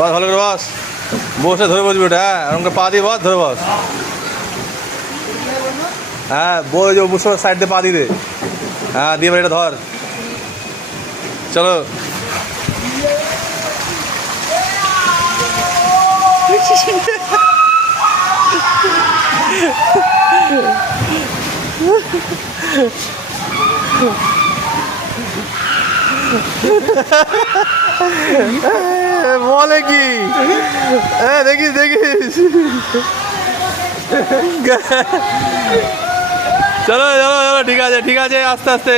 বস ভালো করে বস, বসে ধরে বসবি ওটা। হ্যাঁ ওরকম পা দিয়ে বস, ধরে বস। হ্যাঁ বই যে বুঝছো সাইড দিয়ে পা দিয়ে দে। হ্যাঁ দিয়ে এটা ধর, চলো। বলে কি দেখিস দেখিস। চলো চলো চলো, ঠিক আছে ঠিক আছে, আস্তে আস্তে।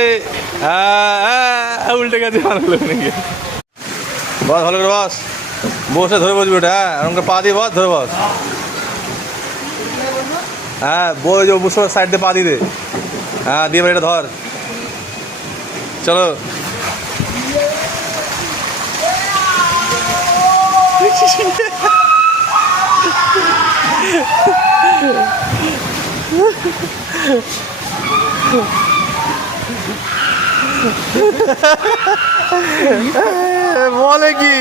হ্যাঁ উল্টে গেছে নাকি। বস ভালো করে বস, বসে ধরে বসবি ওটা। হ্যাঁ ওরকম পা দিয়ে বস, ধরে বস। হ্যাঁ বই যে বুঝছো সাইড দিয়ে পা দিয়ে দে। হ্যাঁ দিয়ে এটা ধর, চলো। বলে কি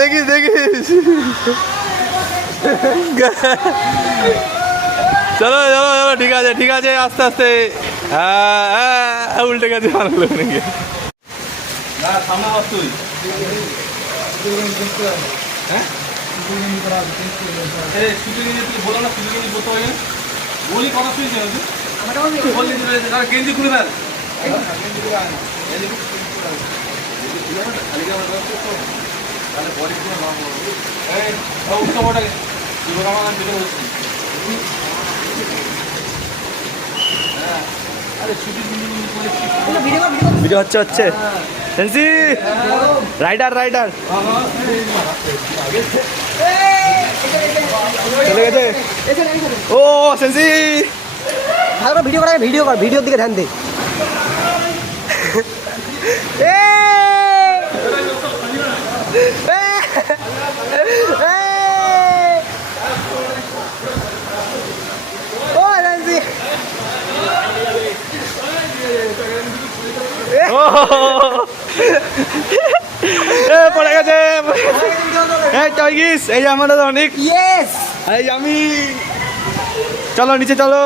দেখিস দেখিস। চলো চলো চলো, ঠিক আছে ঠিক আছে, আস্তে আস্তে। হ্যাঁ উল্টে গেছে নাকি। সামনে বস তুই। হ্যাঁ বলো না, বলতে হবে বলি কথা শুনছি গেঞ্জি খুলে ফেল। ভিডিও হচ্ছে হচ্ছে সেন্সি রাইডার রাইডার চলে গেছে। ও সেন্সি ভালো ভিডিও করা, ভিডিও কর, ভিডিওর দিকে ধ্যান দে। ও সেন্সি পড়ে গেছে। এই যে আমাদের অনেক ইয়েস। এই আমি, চলো নিচে চলো।